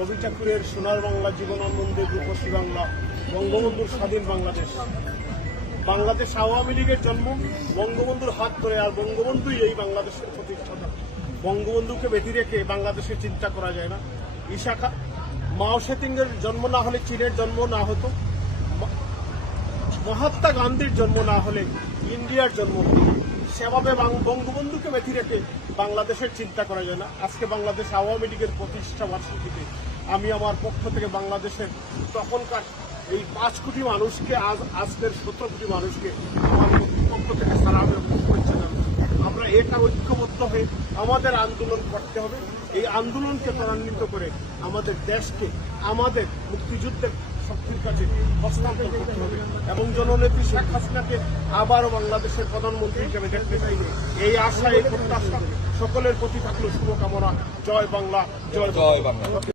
রবি ঠাকুরের সোনার বাংলা জীবনানন্দের রূপসী বাংলা, বঙ্গবন্ধুর স্বাধীন বাংলাদেশ। বাংলাদেশ আওয়ামী লীগের জন্ম, বঙ্গবন্ধুর হাত ধরে, আর বঙ্গবন্ধুই এই বাংলাদেশের প্রতিষ্ঠাতা। বঙ্গবন্ধুকে বেঁধে রেখে বাংলাদেশের চিন্তা করা যায় না। ইশাখা মাও সেতিংয়ের জন্ম না হলে চীনের জন্ম না হতো। মহাত্মা গান্ধীর জন্ম না হলে ইন্ডিয়ার জন্ম হতো। সেভাবে বঙ্গবন্ধুকে বেঁধে রেখে বাংলাদেশের চিন্তা করা যায় না। আজকে বাংলাদেশ আওয়ামী লীগের প্রতিষ্ঠা বার্ষিকীতে আমি আমার পক্ষ থেকে বাংলাদেশের তখনকার এই পাঁচ কোটি মানুষকে, আজ আজকের সতেরো কোটি মানুষকে আমার পক্ষ থেকে সালাম এবং শুভেচ্ছা জানাই আমরা এটা ঐক্যবদ্ধ হয়ে আমাদের আন্দোলন করতে হবে। এই আন্দোলনকে ত্বরান্বিত করে আমাদের দেশকে, আমাদের মুক্তিযুদ্ধের শক্তির কাছে হস্তান্তর করতে হবে। এবং জননেত্রী শেখ হাসিনাকে আবারও বাংলাদেশের প্রধানমন্ত্রী হিসেবে দেখতে চাইবে। এই আশা এই প্রত্যাশা সকলের প্রতি থাকল শুভকামনা। জয় বাংলা, জয় জয় বাংলা।